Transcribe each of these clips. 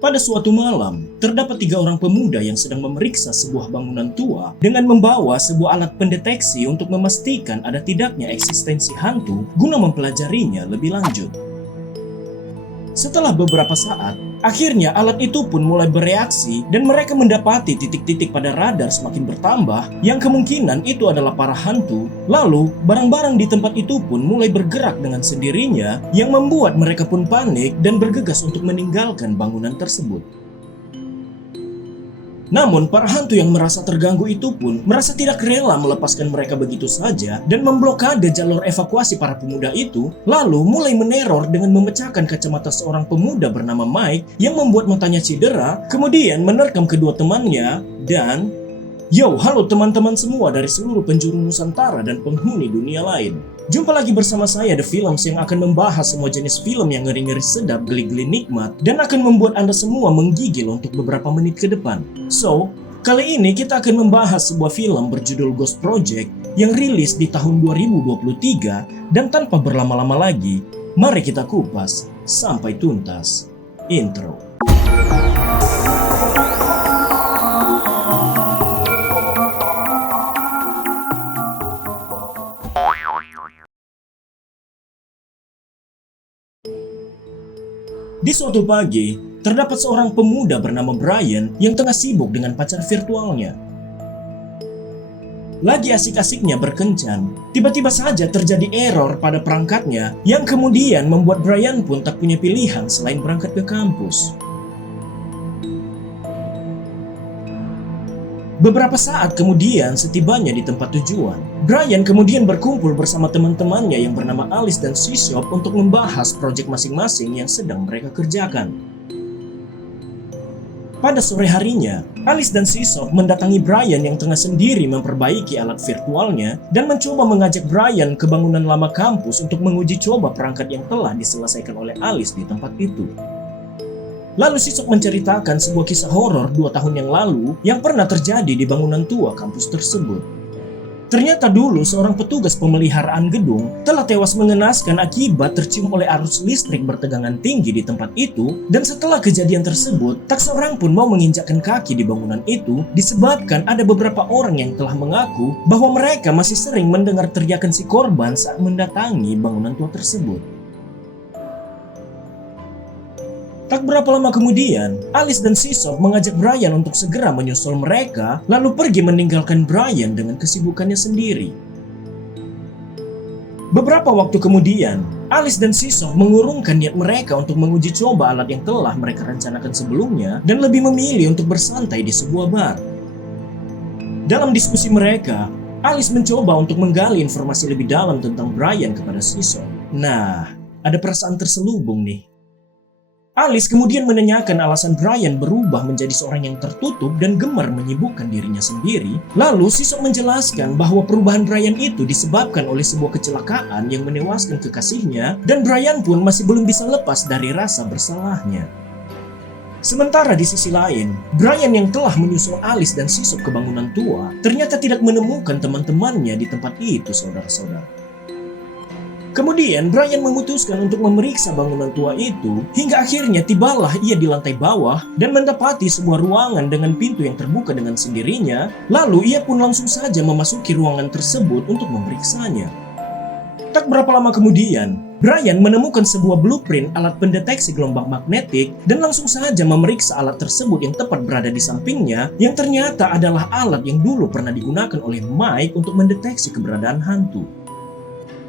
Pada suatu malam, terdapat 3 orang pemuda yang sedang memeriksa sebuah bangunan tua dengan membawa sebuah alat pendeteksi untuk memastikan ada tidaknya eksistensi hantu guna mempelajarinya lebih lanjut. Setelah beberapa saat, akhirnya alat itu pun mulai bereaksi dan mereka mendapati titik-titik pada radar semakin bertambah yang kemungkinan itu adalah para hantu. Lalu, barang-barang di tempat itu pun mulai bergerak dengan sendirinya yang membuat mereka pun panik dan bergegas untuk meninggalkan bangunan tersebut. Namun, para hantu yang merasa terganggu itu pun merasa tidak rela melepaskan mereka begitu saja dan memblokade jalur evakuasi para pemuda itu, lalu mulai meneror dengan memecahkan kacamata seorang pemuda bernama Mike yang membuat matanya cedera, kemudian menerkam kedua temannya dan... Yo, halo teman-teman semua dari seluruh penjuru Nusantara dan penghuni dunia lain. Jumpa lagi bersama saya The Films yang akan membahas semua jenis film yang ngeri-ngeri sedap, geli-geli nikmat, dan akan membuat Anda semua menggigil untuk beberapa menit ke depan. So, kali ini kita akan membahas sebuah film berjudul Ghost Project yang rilis di tahun 2023, dan tanpa berlama-lama lagi, mari kita kupas sampai tuntas. Intro. Di suatu pagi, terdapat seorang pemuda bernama Brian yang tengah sibuk dengan pacar virtualnya. Lagi asik-asiknya berkencan, tiba-tiba saja terjadi error pada perangkatnya yang kemudian membuat Brian pun tak punya pilihan selain berangkat ke kampus. Beberapa saat kemudian, setibanya di tempat tujuan, Brian kemudian berkumpul bersama teman-temannya yang bernama Alice dan Sisop untuk membahas proyek masing-masing yang sedang mereka kerjakan. Pada sore harinya, Alice dan Sisop mendatangi Brian yang tengah sendiri memperbaiki alat virtualnya dan mencoba mengajak Brian ke bangunan lama kampus untuk menguji coba perangkat yang telah diselesaikan oleh Alice di tempat itu. Lalu Sisop menceritakan sebuah kisah horor 2 tahun yang lalu yang pernah terjadi di bangunan tua kampus tersebut. Ternyata dulu seorang petugas pemeliharaan gedung telah tewas mengenaskan akibat tercium oleh arus listrik bertegangan tinggi di tempat itu, dan setelah kejadian tersebut, tak seorang pun mau menginjakkan kaki di bangunan itu disebabkan ada beberapa orang yang telah mengaku bahwa mereka masih sering mendengar teriakan si korban saat mendatangi bangunan tua tersebut. Tak berapa lama kemudian, Alice dan Sisop mengajak Brian untuk segera menyusul mereka, lalu pergi meninggalkan Brian dengan kesibukannya sendiri. Beberapa waktu kemudian, Alice dan Sisop mengurungkan niat mereka untuk menguji coba alat yang telah mereka rencanakan sebelumnya dan lebih memilih untuk bersantai di sebuah bar. Dalam diskusi mereka, Alice mencoba untuk menggali informasi lebih dalam tentang Brian kepada Sisop. Nah, ada perasaan terselubung nih. Alice kemudian menanyakan alasan Brian berubah menjadi seorang yang tertutup dan gemar menyibukkan dirinya sendiri. Lalu Sisop menjelaskan bahwa perubahan Brian itu disebabkan oleh sebuah kecelakaan yang menewaskan kekasihnya, dan Brian pun masih belum bisa lepas dari rasa bersalahnya. Sementara di sisi lain, Brian yang telah menyusul Alice dan Sisop ke bangunan tua ternyata tidak menemukan teman-temannya di tempat itu, saudara-saudara. Kemudian Brian memutuskan untuk memeriksa bangunan tua itu hingga akhirnya tibalah ia di lantai bawah dan mendapati sebuah ruangan dengan pintu yang terbuka dengan sendirinya. Lalu ia pun langsung saja memasuki ruangan tersebut untuk memeriksanya. Tak berapa lama kemudian, Brian menemukan sebuah blueprint alat pendeteksi gelombang magnetik dan langsung saja memeriksa alat tersebut yang tepat berada di sampingnya, yang ternyata adalah alat yang dulu pernah digunakan oleh Mike untuk mendeteksi keberadaan hantu.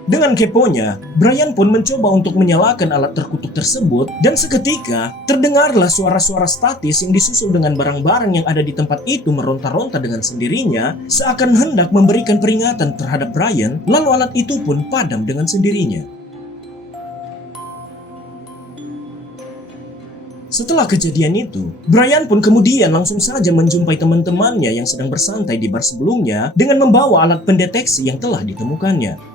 Dengan keponya, Brian pun mencoba untuk menyalakan alat terkutuk tersebut, dan seketika terdengarlah suara-suara statis yang disusul dengan barang-barang yang ada di tempat itu meronta-ronta dengan sendirinya, seakan hendak memberikan peringatan terhadap Brian. Lalu alat itu pun padam dengan sendirinya. Setelah kejadian itu, Brian pun kemudian langsung saja menjumpai teman-temannya yang sedang bersantai di bar sebelumnya dengan membawa alat pendeteksi yang telah ditemukannya.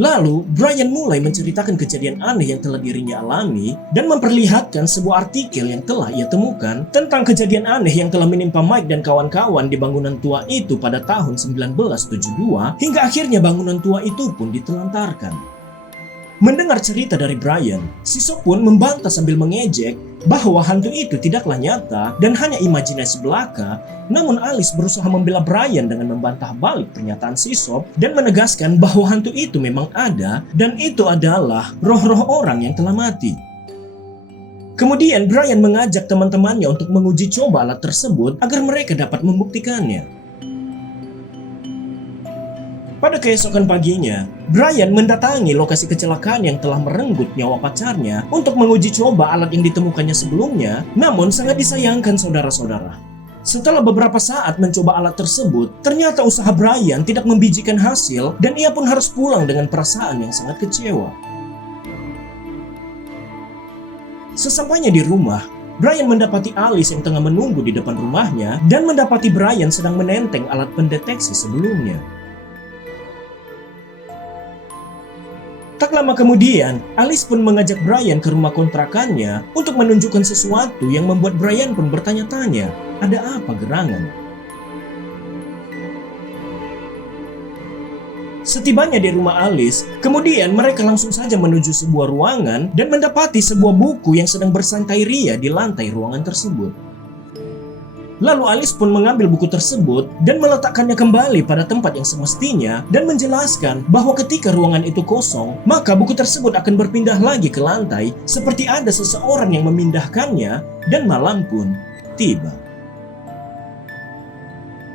Lalu, Brian mulai menceritakan kejadian aneh yang telah dirinya alami dan memperlihatkan sebuah artikel yang telah ia temukan tentang kejadian aneh yang telah menimpa Mike dan kawan-kawan di bangunan tua itu pada tahun 1972, hingga akhirnya bangunan tua itu pun ditelantarkan. Mendengar cerita dari Brian, Sisop pun membantah sambil mengejek bahwa hantu itu tidaklah nyata dan hanya imajinasi belaka. Namun Alice berusaha membela Brian dengan membantah balik pernyataan si Sop dan menegaskan bahwa hantu itu memang ada dan itu adalah roh-roh orang yang telah mati. Kemudian Brian mengajak teman-temannya untuk menguji coba alat tersebut agar mereka dapat membuktikannya. Pada keesokan paginya, Brian mendatangi lokasi kecelakaan yang telah merenggut nyawa pacarnya untuk menguji coba alat yang ditemukannya sebelumnya, namun sangat disayangkan saudara-saudara. Setelah beberapa saat mencoba alat tersebut, ternyata usaha Brian tidak membijikan hasil dan ia pun harus pulang dengan perasaan yang sangat kecewa. Sesampainya di rumah, Brian mendapati Alice yang tengah menunggu di depan rumahnya dan mendapati Brian sedang menenteng alat pendeteksi sebelumnya. Tak lama kemudian, Alice pun mengajak Brian ke rumah kontrakannya untuk menunjukkan sesuatu yang membuat Brian pun bertanya-tanya, ada apa gerangan? Setibanya di rumah Alice, kemudian mereka langsung saja menuju sebuah ruangan dan mendapati sebuah buku yang sedang bersantai ria di lantai ruangan tersebut. Lalu Alice pun mengambil buku tersebut dan meletakkannya kembali pada tempat yang semestinya dan menjelaskan bahwa ketika ruangan itu kosong, maka buku tersebut akan berpindah lagi ke lantai seperti ada seseorang yang memindahkannya dan malam pun tiba.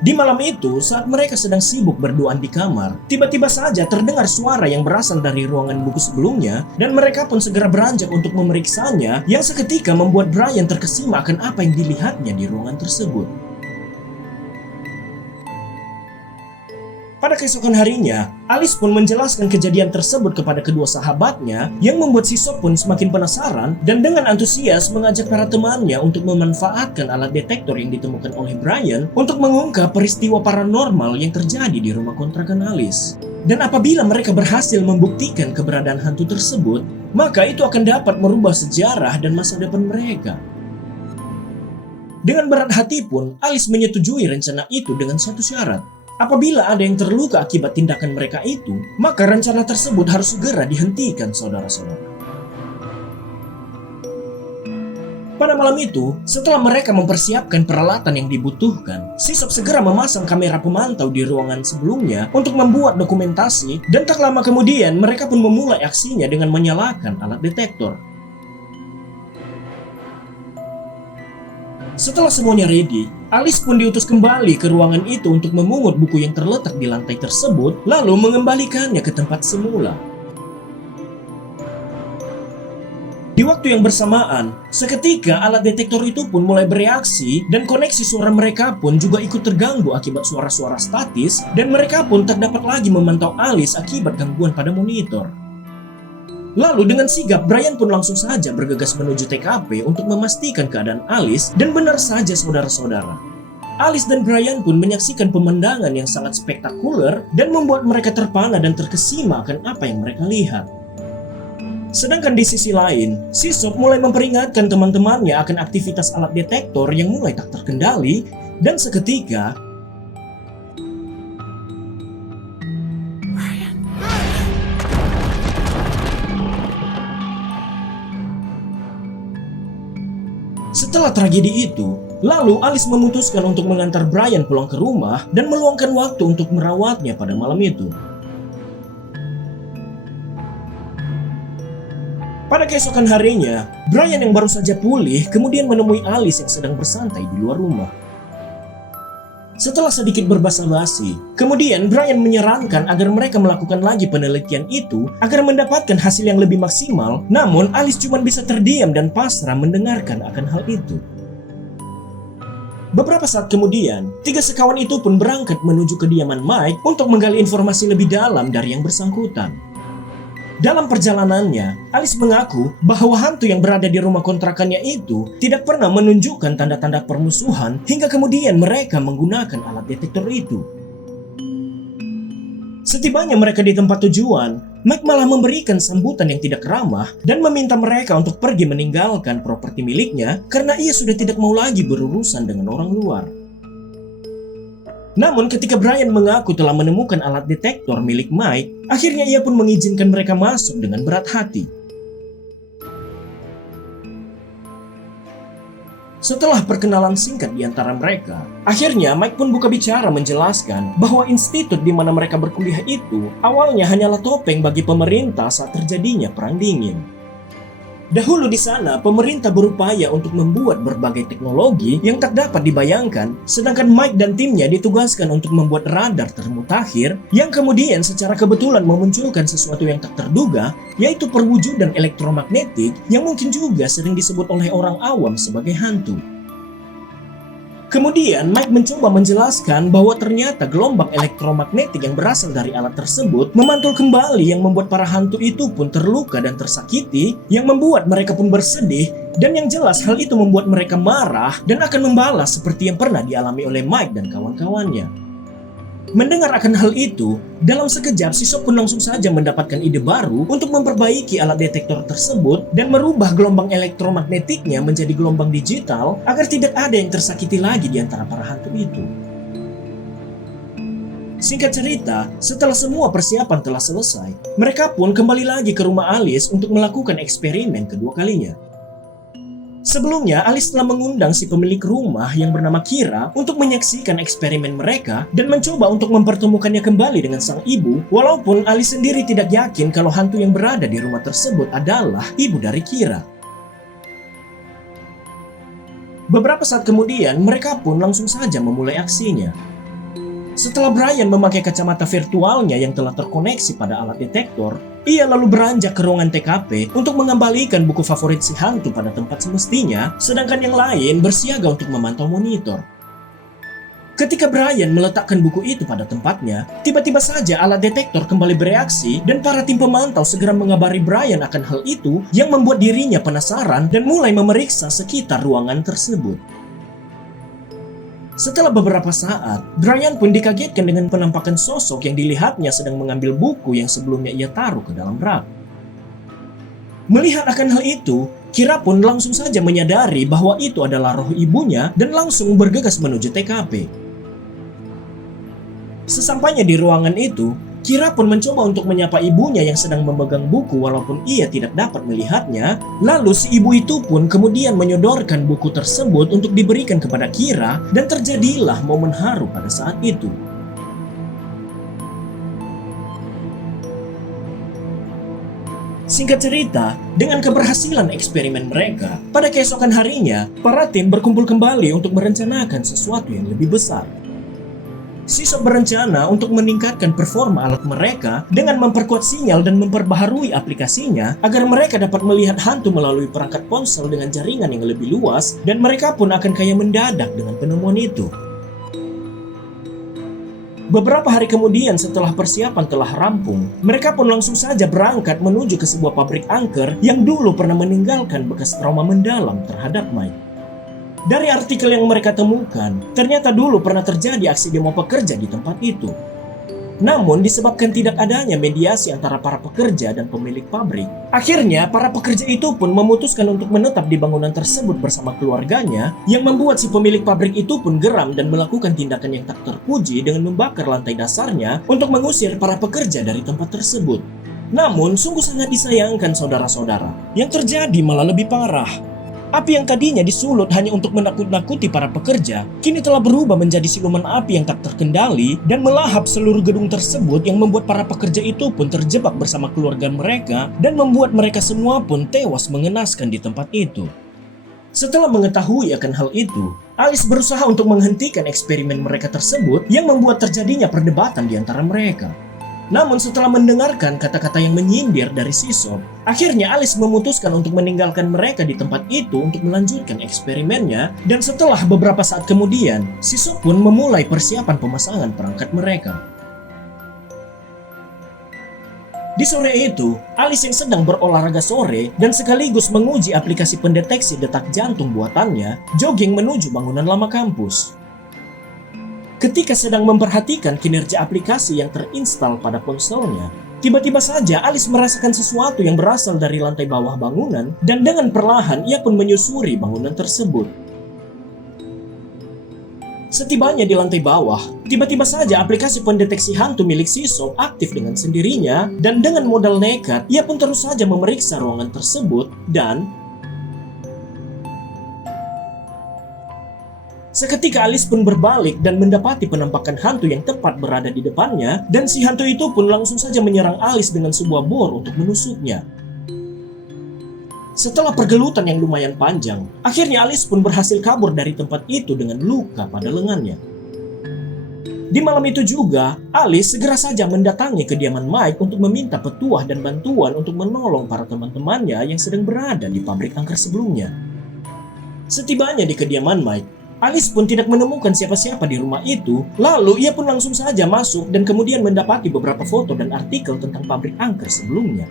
Di malam itu, saat mereka sedang sibuk berduaan di kamar, tiba-tiba saja terdengar suara yang berasal dari ruangan buku sebelumnya dan mereka pun segera beranjak untuk memeriksanya yang seketika membuat Brian terkesima akan apa yang dilihatnya di ruangan tersebut. Pada keesokan harinya, Alice pun menjelaskan kejadian tersebut kepada kedua sahabatnya yang membuat si Sop pun semakin penasaran dan dengan antusias mengajak para temannya untuk memanfaatkan alat detektor yang ditemukan oleh Brian untuk mengungkap peristiwa paranormal yang terjadi di rumah kontrakan Alice. Dan apabila mereka berhasil membuktikan keberadaan hantu tersebut, maka itu akan dapat merubah sejarah dan masa depan mereka. Dengan berat hati pun, Alice menyetujui rencana itu dengan satu syarat. Apabila ada yang terluka akibat tindakan mereka itu, maka rencana tersebut harus segera dihentikan, saudara-saudara. Pada malam itu, setelah mereka mempersiapkan peralatan yang dibutuhkan, si Sop segera memasang kamera pemantau di ruangan sebelumnya untuk membuat dokumentasi dan tak lama kemudian mereka pun memulai aksinya dengan menyalakan alat detektor. Setelah semuanya ready, Alice pun diutus kembali ke ruangan itu untuk memungut buku yang terletak di lantai tersebut, lalu mengembalikannya ke tempat semula. Di waktu yang bersamaan, seketika alat detektor itu pun mulai bereaksi dan koneksi suara mereka pun juga ikut terganggu akibat suara-suara statis dan mereka pun tak dapat lagi memantau Alice akibat gangguan pada monitor. Lalu dengan sigap, Brian pun langsung saja bergegas menuju TKP untuk memastikan keadaan Alice dan benar saja saudara-saudara. Alice dan Brian pun menyaksikan pemandangan yang sangat spektakuler dan membuat mereka terpana dan terkesima akan apa yang mereka lihat. Sedangkan di sisi lain, si Sop mulai memperingatkan teman-temannya akan aktivitas alat detektor yang mulai tak terkendali dan seketika setelah tragedi itu, lalu Alice memutuskan untuk mengantar Brian pulang ke rumah dan meluangkan waktu untuk merawatnya pada malam itu. Pada keesokan harinya, Brian yang baru saja pulih kemudian menemui Alice yang sedang bersantai di luar rumah. Setelah sedikit berbasa-basi, kemudian Brian menyarankan agar mereka melakukan lagi penelitian itu agar mendapatkan hasil yang lebih maksimal, namun Alice cuma bisa terdiam dan pasrah mendengarkan akan hal itu. Beberapa saat kemudian, tiga sekawan itu pun berangkat menuju kediaman Mike untuk menggali informasi lebih dalam dari yang bersangkutan. Dalam perjalanannya, Alice mengaku bahwa hantu yang berada di rumah kontrakannya itu tidak pernah menunjukkan tanda-tanda permusuhan hingga kemudian mereka menggunakan alat detektor itu. Setibanya mereka di tempat tujuan, Mike malah memberikan sambutan yang tidak ramah dan meminta mereka untuk pergi meninggalkan properti miliknya karena ia sudah tidak mau lagi berurusan dengan orang luar. Namun ketika Brian mengaku telah menemukan alat detektor milik Mike, akhirnya ia pun mengizinkan mereka masuk dengan berat hati. Setelah perkenalan singkat di antara mereka, akhirnya Mike pun buka bicara menjelaskan bahwa institut di mana mereka berkuliah itu awalnya hanyalah topeng bagi pemerintah saat terjadinya Perang Dingin. Dahulu di sana, pemerintah berupaya untuk membuat berbagai teknologi yang tak dapat dibayangkan, sedangkan Mike dan timnya ditugaskan untuk membuat radar termutakhir yang kemudian secara kebetulan memunculkan sesuatu yang tak terduga, yaitu perwujudan elektromagnetik yang mungkin juga sering disebut oleh orang awam sebagai hantu. Kemudian Mike mencoba menjelaskan bahwa ternyata gelombang elektromagnetik yang berasal dari alat tersebut memantul kembali yang membuat para hantu itu pun terluka dan tersakiti, yang membuat mereka pun bersedih, dan yang jelas hal itu membuat mereka marah dan akan membalas seperti yang pernah dialami oleh Mike dan kawan-kawannya. Mendengar akan hal itu, dalam sekejap Sisok pun langsung saja mendapatkan ide baru untuk memperbaiki alat detektor tersebut dan merubah gelombang elektromagnetiknya menjadi gelombang digital agar tidak ada yang tersakiti lagi di antara para hantu itu. Singkat cerita, setelah semua persiapan telah selesai, mereka pun kembali lagi ke rumah Alice untuk melakukan eksperimen kedua kalinya. Sebelumnya, Alice telah mengundang si pemilik rumah yang bernama Kira untuk menyaksikan eksperimen mereka dan mencoba untuk mempertemukannya kembali dengan sang ibu, walaupun Alice sendiri tidak yakin kalau hantu yang berada di rumah tersebut adalah ibu dari Kira. Beberapa saat kemudian, mereka pun langsung saja memulai aksinya. Setelah Brian memakai kacamata virtualnya yang telah terkoneksi pada alat detektor, ia lalu beranjak ke ruangan TKP untuk mengembalikan buku favorit si hantu pada tempat semestinya, sedangkan yang lain bersiaga untuk memantau monitor. Ketika Brian meletakkan buku itu pada tempatnya, tiba-tiba saja alat detektor kembali bereaksi dan para tim pemantau segera mengabari Brian akan hal itu yang membuat dirinya penasaran dan mulai memeriksa sekitar ruangan tersebut. Setelah beberapa saat, Brian pun dikagetkan dengan penampakan sosok yang dilihatnya sedang mengambil buku yang sebelumnya ia taruh ke dalam rak. Melihat akan hal itu, Kira pun langsung saja menyadari bahwa itu adalah roh ibunya dan langsung bergegas menuju TKP. Sesampainya di ruangan itu, Kira pun mencoba untuk menyapa ibunya yang sedang memegang buku walaupun ia tidak dapat melihatnya. Lalu si ibu itu pun kemudian menyodorkan buku tersebut untuk diberikan kepada Kira dan terjadilah momen haru pada saat itu. Singkat cerita, dengan keberhasilan eksperimen mereka, pada keesokan harinya, para tim berkumpul kembali untuk merencanakan sesuatu yang lebih besar. Sisok berencana untuk meningkatkan performa alat mereka dengan memperkuat sinyal dan memperbaharui aplikasinya agar mereka dapat melihat hantu melalui perangkat ponsel dengan jaringan yang lebih luas, dan mereka pun akan kaya mendadak dengan penemuan itu. Beberapa hari kemudian setelah persiapan telah rampung, mereka pun langsung saja berangkat menuju ke sebuah pabrik angker yang dulu pernah meninggalkan bekas trauma mendalam terhadap Mike. Dari artikel yang mereka temukan, ternyata dulu pernah terjadi aksi demo pekerja di tempat itu. Namun disebabkan tidak adanya mediasi antara para pekerja dan pemilik pabrik, akhirnya para pekerja itu pun memutuskan untuk menetap di bangunan tersebut bersama keluarganya, yang membuat si pemilik pabrik itu pun geram dan melakukan tindakan yang tak terpuji dengan membakar lantai dasarnya untuk mengusir para pekerja dari tempat tersebut. Namun sungguh sangat disayangkan saudara-saudara, yang terjadi malah lebih parah. Api yang tadinya disulut hanya untuk menakut-nakuti para pekerja, kini telah berubah menjadi siluman api yang tak terkendali dan melahap seluruh gedung tersebut, yang membuat para pekerja itu pun terjebak bersama keluarga mereka dan membuat mereka semua pun tewas mengenaskan di tempat itu. Setelah mengetahui akan hal itu, Alice berusaha untuk menghentikan eksperimen mereka tersebut yang membuat terjadinya perdebatan di antara mereka. Namun setelah mendengarkan kata-kata yang menyindir dari Sisok, akhirnya Alice memutuskan untuk meninggalkan mereka di tempat itu untuk melanjutkan eksperimennya, dan setelah beberapa saat kemudian, Sisok pun memulai persiapan pemasangan perangkat mereka. Di sore itu, Alice yang sedang berolahraga sore dan sekaligus menguji aplikasi pendeteksi detak jantung buatannya, jogging menuju bangunan lama kampus. Ketika sedang memperhatikan kinerja aplikasi yang terinstal pada ponselnya, tiba-tiba saja Alice merasakan sesuatu yang berasal dari lantai bawah bangunan, dan dengan perlahan ia pun menyusuri bangunan tersebut. Setibanya di lantai bawah, tiba-tiba saja aplikasi pendeteksi hantu milik Sisok aktif dengan sendirinya, dan dengan modal nekat, ia pun terus saja memeriksa ruangan tersebut dan Seketika Alice pun berbalik dan mendapati penampakan hantu yang tepat berada di depannya, dan si hantu itu pun langsung saja menyerang Alice dengan sebuah bor untuk menusuknya. Setelah pergelutan yang lumayan panjang, akhirnya Alice pun berhasil kabur dari tempat itu dengan luka pada lengannya. Di malam itu juga, Alice segera saja mendatangi kediaman Mike untuk meminta petuah dan bantuan untuk menolong para teman-temannya yang sedang berada di pabrik angker sebelumnya. Setibanya di kediaman Mike, Alice pun tidak menemukan siapa-siapa di rumah itu, lalu ia pun langsung saja masuk dan kemudian mendapati beberapa foto dan artikel tentang pabrik angker sebelumnya.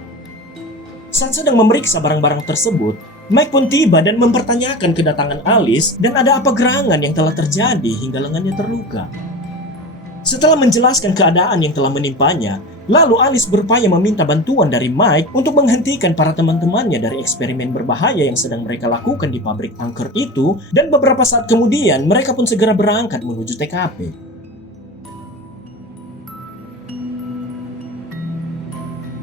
Saat sedang memeriksa barang-barang tersebut, Mike pun tiba dan mempertanyakan kedatangan Alice dan ada apa gerangan yang telah terjadi hingga lengannya terluka. Setelah menjelaskan keadaan yang telah menimpanya, lalu Alice berupaya meminta bantuan dari Mike untuk menghentikan para teman-temannya dari eksperimen berbahaya yang sedang mereka lakukan di pabrik angker itu, dan beberapa saat kemudian mereka pun segera berangkat menuju TKP.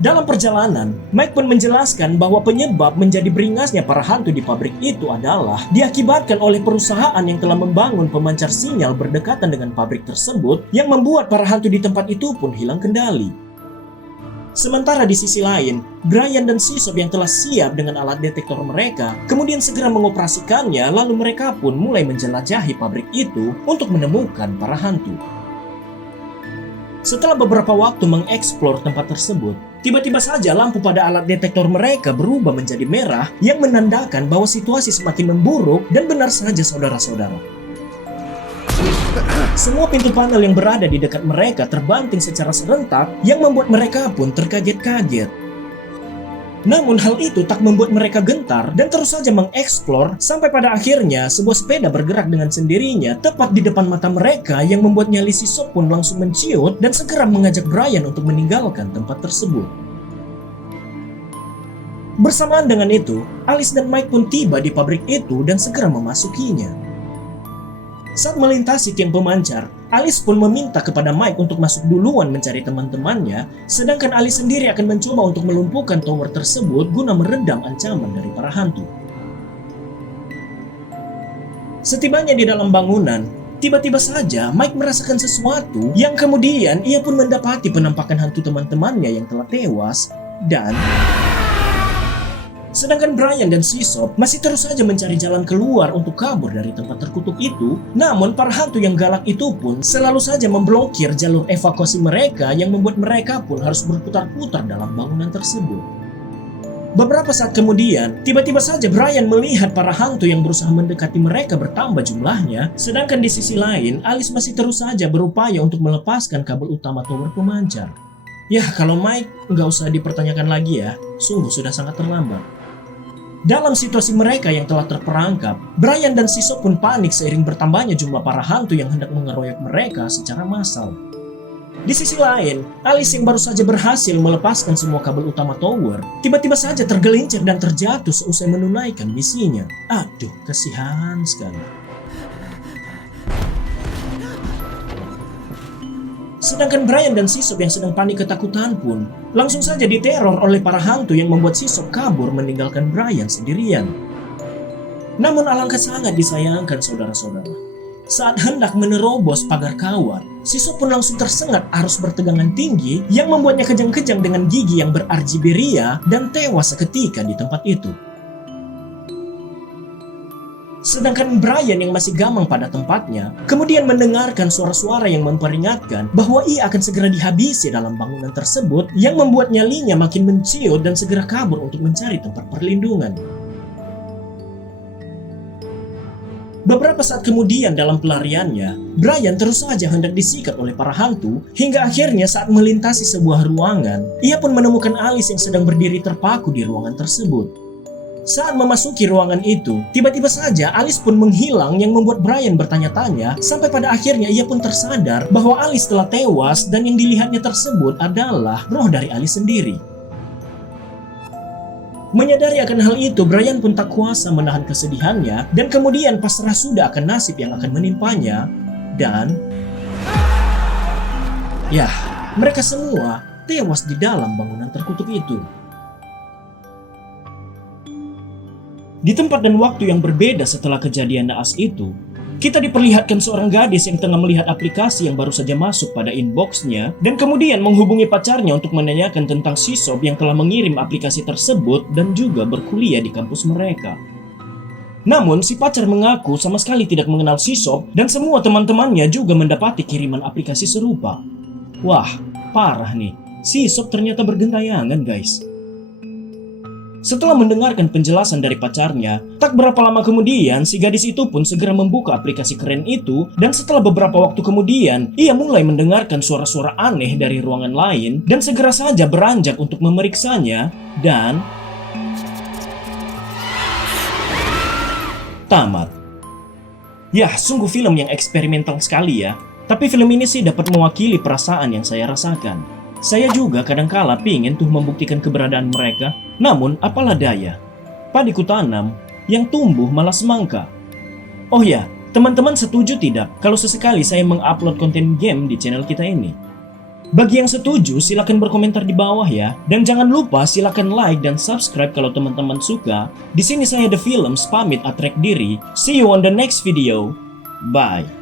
Dalam perjalanan, Mike pun menjelaskan bahwa penyebab menjadi beringasnya para hantu di pabrik itu adalah diakibatkan oleh perusahaan yang telah membangun pemancar sinyal berdekatan dengan pabrik tersebut yang membuat para hantu di tempat itu pun hilang kendali. Sementara di sisi lain, Brian dan Sisop yang telah siap dengan alat detektor mereka kemudian segera mengoperasikannya, lalu mereka pun mulai menjelajahi pabrik itu untuk menemukan para hantu. Setelah beberapa waktu mengeksplor tempat tersebut, tiba-tiba saja lampu pada alat detektor mereka berubah menjadi merah yang menandakan bahwa situasi semakin memburuk, dan benar saja saudara-saudara. Semua pintu panel yang berada di dekat mereka terbanting secara serentak yang membuat mereka pun terkaget-kaget. Namun hal itu tak membuat mereka gentar dan terus saja mengeksplor sampai pada akhirnya sebuah sepeda bergerak dengan sendirinya tepat di depan mata mereka yang membuat nyali Sisop pun langsung menciut dan segera mengajak Brian untuk meninggalkan tempat tersebut. Bersamaan dengan itu, Alice dan Mike pun tiba di pabrik itu dan segera memasukinya. Saat melintasi tiang pemancar, Alice pun meminta kepada Mike untuk masuk duluan mencari teman-temannya, sedangkan Alice sendiri akan mencoba untuk melumpuhkan tower tersebut guna meredam ancaman dari para hantu. Setibanya di dalam bangunan, tiba-tiba saja Mike merasakan sesuatu yang kemudian ia pun mendapati penampakan hantu teman-temannya yang telah tewas, dan sedangkan Brian dan Sisop masih terus saja mencari jalan keluar untuk kabur dari tempat terkutuk itu, namun para hantu yang galak itu pun selalu saja memblokir jalur evakuasi mereka yang membuat mereka pun harus berputar-putar dalam bangunan tersebut. Beberapa saat kemudian, tiba-tiba saja Brian melihat para hantu yang berusaha mendekati mereka bertambah jumlahnya, sedangkan di sisi lain, Alice masih terus saja berupaya untuk melepaskan kabel utama tower pemancar. Ya, kalau Mike nggak usah dipertanyakan lagi ya, sungguh sudah sangat terlambat. Dalam situasi mereka yang telah terperangkap, Brian dan Sisop pun panik seiring bertambahnya jumlah para hantu yang hendak mengeroyok mereka secara massal. Di sisi lain, Alice yang baru saja berhasil melepaskan semua kabel utama tower, tiba-tiba saja tergelincir dan terjatuh seusai menunaikan misinya. Aduh, kasihan sekali. Sedangkan Brian dan Sisop yang sedang panik ketakutan pun langsung saja diteror oleh para hantu yang membuat Sisop kabur meninggalkan Brian sendirian. Namun alangkah sangat disayangkan saudara-saudara, saat hendak menerobos pagar kawat, Sisop pun langsung tersengat arus bertegangan tinggi yang membuatnya kejang-kejang dengan gigi yang berargiberia dan tewas seketika di tempat itu. Sedangkan Brian yang masih gamang pada tempatnya, kemudian mendengarkan suara-suara yang memperingatkan bahwa ia akan segera dihabisi dalam bangunan tersebut yang membuat nyalinya makin menciut dan segera kabur untuk mencari tempat perlindungan. Beberapa saat kemudian dalam pelariannya, Brian terus saja hendak disikat oleh para hantu, hingga akhirnya saat melintasi sebuah ruangan, ia pun menemukan Alice yang sedang berdiri terpaku di ruangan tersebut. Saat memasuki ruangan itu, tiba-tiba saja Alice pun menghilang yang membuat Brian bertanya-tanya sampai pada akhirnya ia pun tersadar bahwa Alice telah tewas dan yang dilihatnya tersebut adalah roh dari Alice sendiri. Menyadari akan hal itu, Brian pun tak kuasa menahan kesedihannya dan kemudian pasrah sudah akan nasib yang akan menimpanya, dan ya, mereka semua tewas di dalam bangunan terkutuk itu. Di tempat dan waktu yang berbeda setelah kejadian naas itu, Kita diperlihatkan seorang gadis yang tengah melihat aplikasi yang baru saja masuk pada inboxnya dan kemudian menghubungi pacarnya untuk menanyakan tentang si Sob yang telah mengirim aplikasi tersebut dan juga berkuliah di kampus mereka. Namun si pacar mengaku sama sekali tidak mengenal si Sob dan semua teman-temannya juga mendapati kiriman aplikasi serupa. Wah, parah nih. Si Sob ternyata bergentayangan, guys. Setelah mendengarkan penjelasan dari pacarnya, tak berapa lama kemudian si gadis itu pun segera membuka aplikasi keren itu dan setelah beberapa waktu kemudian, ia mulai mendengarkan suara-suara aneh dari ruangan lain dan segera saja beranjak untuk memeriksanya dan tamat. Yah, sungguh film yang eksperimental sekali ya. Tapi film ini sih dapat mewakili perasaan yang saya rasakan. Saya juga kadangkala pingin tuh membuktikan keberadaan mereka. Namun apalah daya, padi kutanam, yang tumbuh malah semangka. Oh ya, teman-teman setuju tidak kalau sesekali saya mengupload konten game di channel kita ini? Bagi yang setuju silakan berkomentar di bawah ya. Dan jangan lupa silakan like dan subscribe kalau teman-teman suka. Di sini saya The Films pamit atrek diri. See you on the next video. Bye.